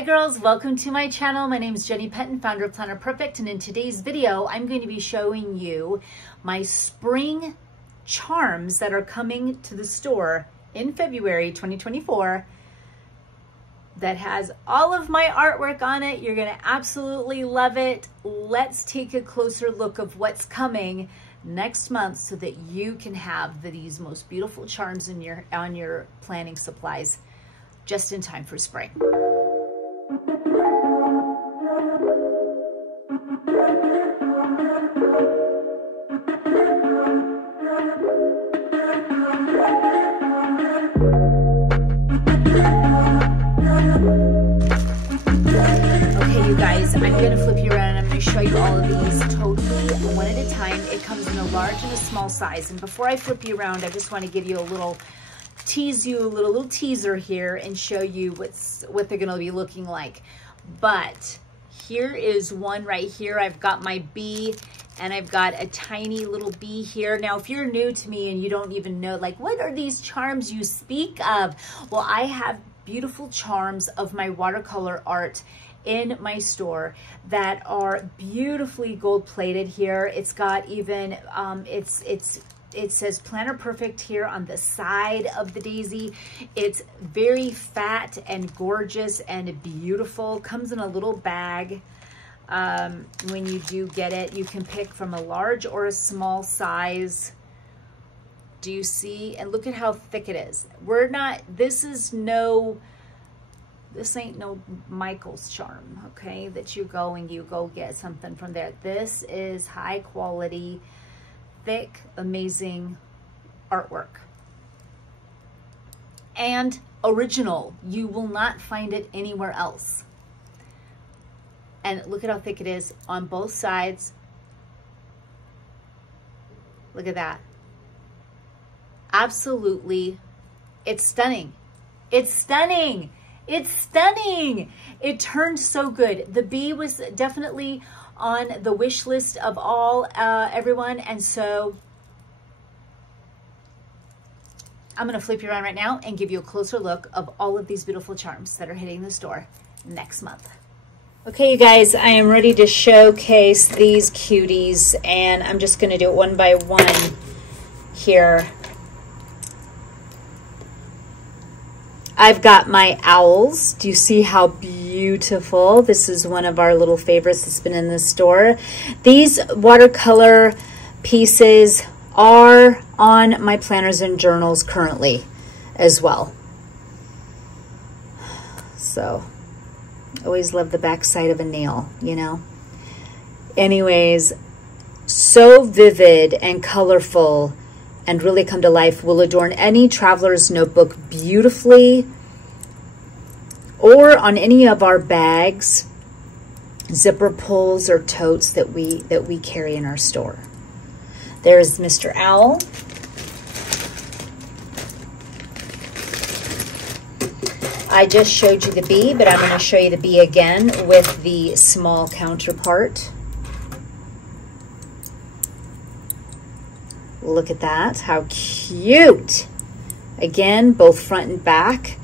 Hi girls, welcome to my channel. My name is Jenny Penton, founder of Planner Perfect, and in today's video, I'm going to be showing you my spring charms that are coming to the store in February 2024 that has all of my artwork on it. You're going to absolutely love it. Let's take a closer look of what's coming next month so that you can have these most beautiful charms in on your planning supplies just in time for spring. Guys, I'm going to flip you around and I'm going to show you all of these totally one at a time. It comes in a large and a small size. And before I flip you around, I just want to give you a little teaser here and show you what they're going to be looking like. But here is one right here. I've got my bee and I've got a tiny little bee here. Now, if you're new to me and you don't even know, like, what are these charms you speak of? Well, I have beautiful charms of my watercolor art in my store that are beautifully gold plated here. It's got even it says Planner Perfect here on the side of the daisy. It's very fat and gorgeous and beautiful. Comes in a little bag. When you do get it, you can pick from a large or a small size. Do you see? And look at how thick it is. This ain't no Michael's charm, okay, that you go get something from there. This is high quality, thick, amazing artwork. And original. You will not find it anywhere else. And look at how thick it is on both sides. Look at that. Absolutely, it's stunning. It's stunning. It's stunning. It turned so good. The bee was definitely on the wish list of everyone. And so I'm going to flip you around right now and give you a closer look of all of these beautiful charms that are hitting the store next month. Okay, you guys, I am ready to showcase these cuties, and I'm just going to do it one by one here. I've got my owls. Do you see how beautiful? This is one of our little favorites that's been in the store. These watercolor pieces are on my planners and journals currently as well. So, always love the back side of a nail, you know? Anyways, so vivid and colorful and really come to life, will adorn any traveler's notebook beautifully, or on any of our bags, zipper pulls, or totes that we carry in our store. There's Mr. Owl. I just showed you the bee, but I'm going to show you the bee again with the small counterpart. Look at that, how cute. Again, both front and back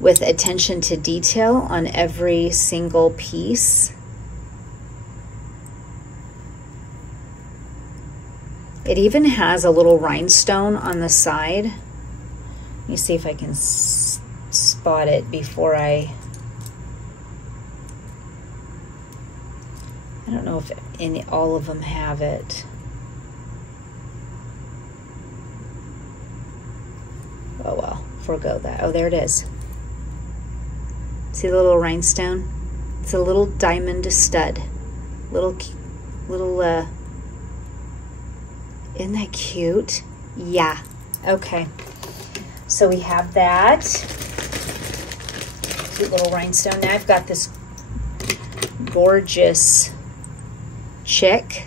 with attention to detail on every single piece. It even has a little rhinestone on the side. Let me see if I can spot it before I don't know if all of them have it. Oh well, forego that. Oh, there it is. See the little rhinestone? It's a little diamond stud. Isn't that cute? Yeah. Okay. So we have that. Cute little rhinestone. Now I've got this gorgeous chick.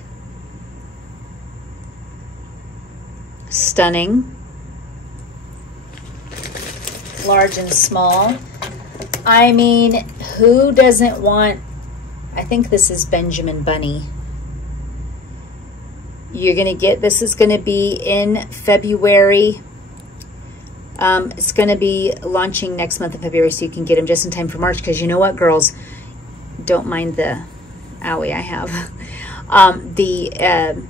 Stunning. Large and small. I mean, who doesn't want, I think this is Benjamin Bunny. You're going to get, this is going to be in February. It's going to be launching next month of February, so you can get them just in time for March, because you know what, girls? Don't mind the owie I have. The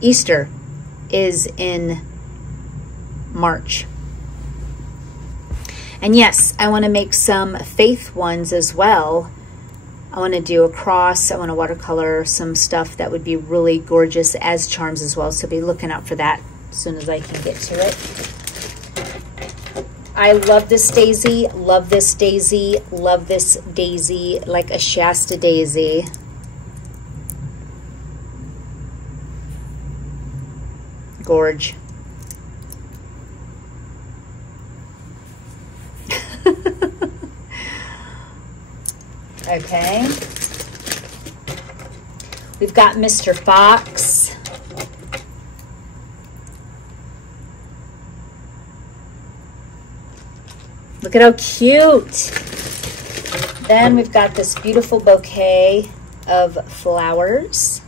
Easter is in March. And yes, I want to make some faith ones as well. I want to do a cross. I want to watercolor some stuff that would be really gorgeous as charms as well. So be looking out for that as soon as I can get to it. I love this daisy, love this daisy, love this daisy, like a Shasta daisy. Gorge. Okay. We've got Mr. Fox. Look at how cute. Then we've got this beautiful bouquet of flowers.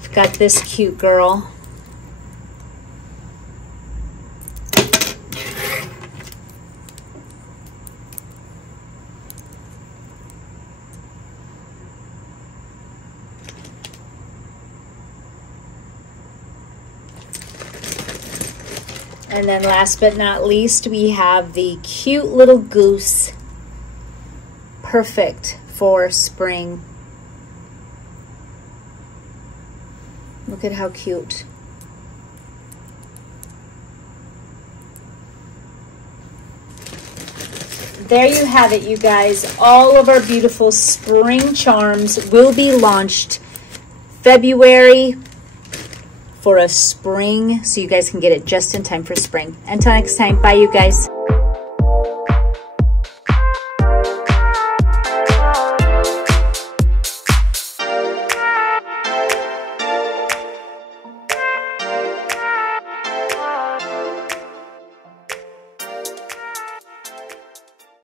We've got this cute girl. And then last but not least, we have the cute little goose. Perfect for spring. Look at how cute. There you have it, you guys. All of our beautiful spring charms will be launched February for a spring, so you guys can get it just in time for spring. Until next time, bye you guys.